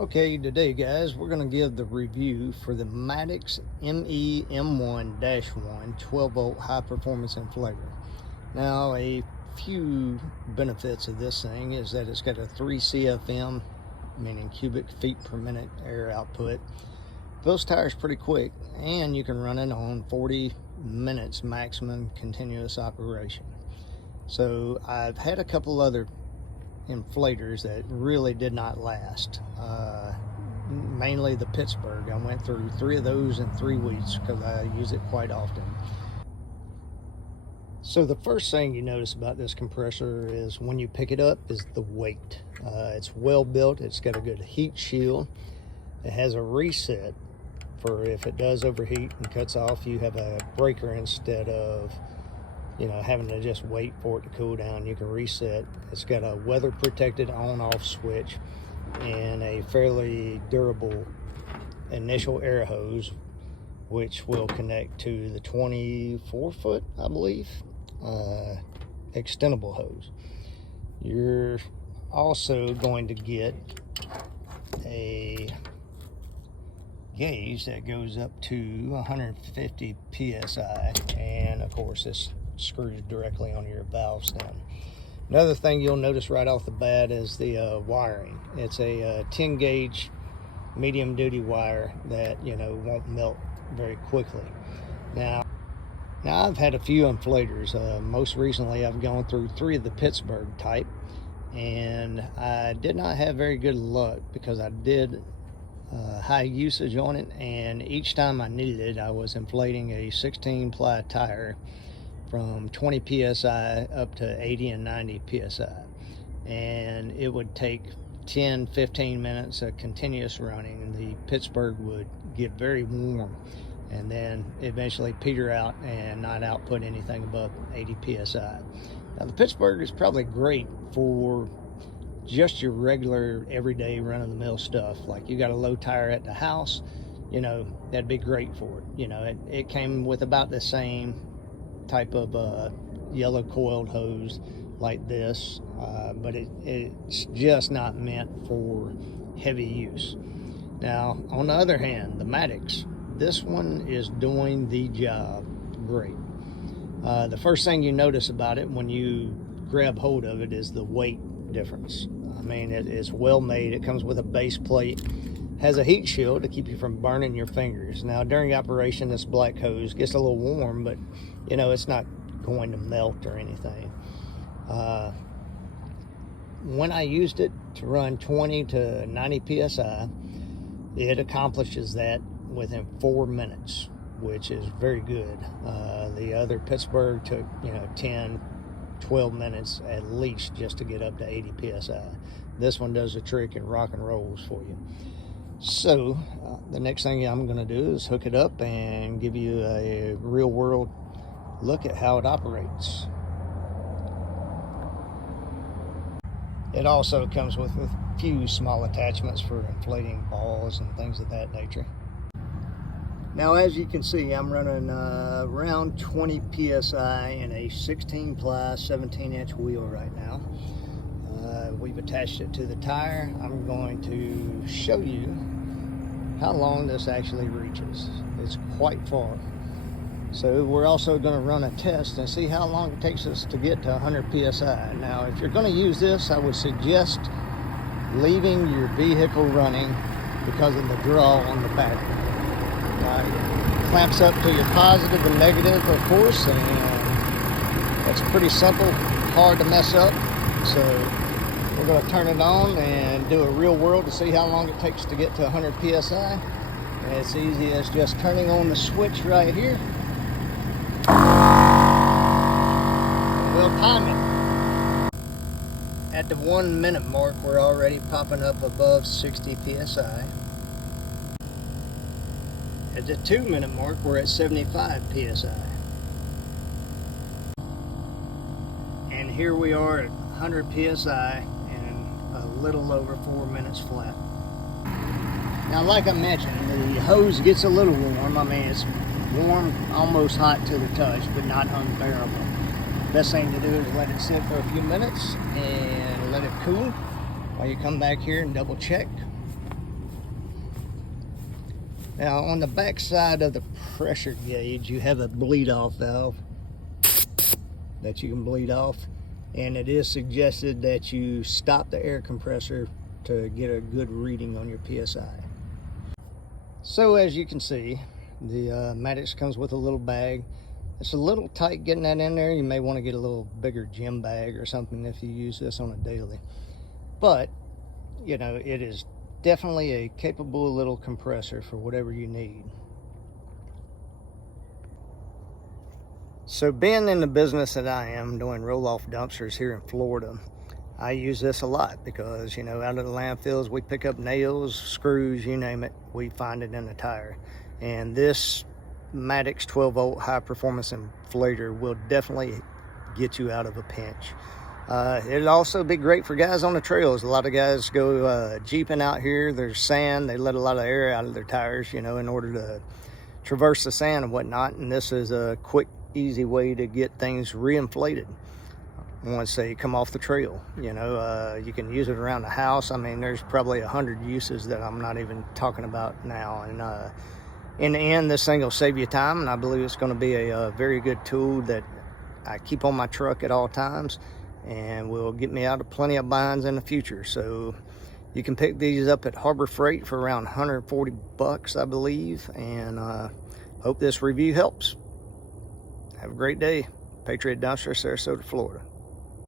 Okay, today guys, we're going to give the review for the Maddox MEM1-1 12-volt high-performance inflator. Now, a few benefits of this thing is that it's got a 3 CFM, meaning cubic feet per minute air output. Fills tires pretty quick, and you can run it on 40 minutes maximum continuous operation. So I've had a couple other inflators that really did not last, mainly the Pittsburgh. I went through 3 of those in 3 weeks because I use it quite often. So the first thing you notice about this compressor is when you pick it up is the weight. It's well built. It's got a good heat shield. It has a reset for if it does overheat and cuts off, you have a breaker instead of having to just wait for it to cool down. You can reset. It's got a weather protected on-off switch and a fairly durable initial air hose, which will connect to the 24-foot, I believe, extendable hose. You're also going to get a gauge that goes up to 150 psi, and of course this screws directly on your valve stem. Another thing you'll notice right off the bat is the wiring. It's a 10 gauge medium duty wire that won't melt very quickly. Now I've had a few inflators. Most recently I've gone through 3 of the Pittsburgh type, and I did not have very good luck because I did high usage on it, and each time I needed it I was inflating a 16 ply tire from 20 psi up to 80 and 90 psi, and it would take 10-15 minutes of continuous running, and the Pittsburgh would get very warm and then eventually peter out and not output anything above 80 psi. Now the Pittsburgh is probably great for just your regular everyday run-of-the-mill stuff. Like you got a low tire at the house, that'd be great for it. It came with about the same type of yellow coiled hose like this, but it's just not meant for heavy use. Now on the other hand, the Maddox, this one is doing the job great. The first thing you notice about it when you grab hold of it is the weight difference. I mean, it's well made. It comes with a base plate, has a heat shield to keep you from burning your fingers. Now during operation, this black hose gets a little warm, but it's not going to melt or anything. When I used it to run 20 to 90 psi, it accomplishes that within 4 minutes, which is very good. The other Pittsburgh took 10-12 minutes at least just to get up to 80 psi. This one does the trick and rock and rolls for you. So the next thing I'm going to do is hook it up and give you a real world look at how it operates. It also comes with a few small attachments for inflating balls and things of that nature. Now as you can see, I'm running around 20 psi in a 16 ply 17-inch wheel right now. We've attached it to the tire. I'm going to show you how long this actually reaches. It's quite far. So we're also going to run a test and see how long it takes us to get to 100 psi. Now if you're going to use this, I would suggest leaving your vehicle running because of the draw on the battery. It clamps up to your positive and negative, of course, and it's pretty simple, hard to mess up. So we're going to turn it on and do a real world to see how long it takes to get to 100 psi. And it's easy as just turning on the switch right here. We'll time it. At the 1 minute mark, we're already popping up above 60 psi. At the 2 minute mark, we're at 75 psi. And here we are at 100 psi in a little over 4 minutes flat. Now like I mentioned, the hose gets a little warm. I mean, it's warm, almost hot to the touch, but not unbearable. Best thing to do is let it sit for a few minutes and let it cool while you come back here and double check. Now on the back side of the pressure gauge, you have a bleed off valve that you can bleed off, and it is suggested that you stop the air compressor to get a good reading on your PSI. So as you can see, the Maddox comes with a little bag. It's a little tight getting that in there. You may want to get a little bigger gym bag or something if you use this on a daily. But, you know, it is definitely a capable little compressor for whatever you need. So being in the business that I am, doing roll-off dumpsters here in Florida, I use this a lot because, you know, out of the landfills, we pick up nails, screws, you name it, we find it in the tire. And this Maddox 12-volt high-performance inflator will definitely get you out of a pinch. It'd also be great for guys on the trails. A lot of guys go jeeping out here. There's sand. They let a lot of air out of their tires, you know, in order to traverse the sand and whatnot. And this is a quick, easy way to get things reinflated once they come off the trail. You know, you can use it around the house. I mean, there's probably 100 uses that I'm not even talking about now. And in the end, this thing will save you time, and I believe it's going to be a very good tool that I keep on my truck at all times and will get me out of plenty of binds in the future. So you can pick these up at Harbor Freight for around 140 bucks, I believe, and hope this review helps. Have a great day. Patriot Dumpster, Sarasota, Florida.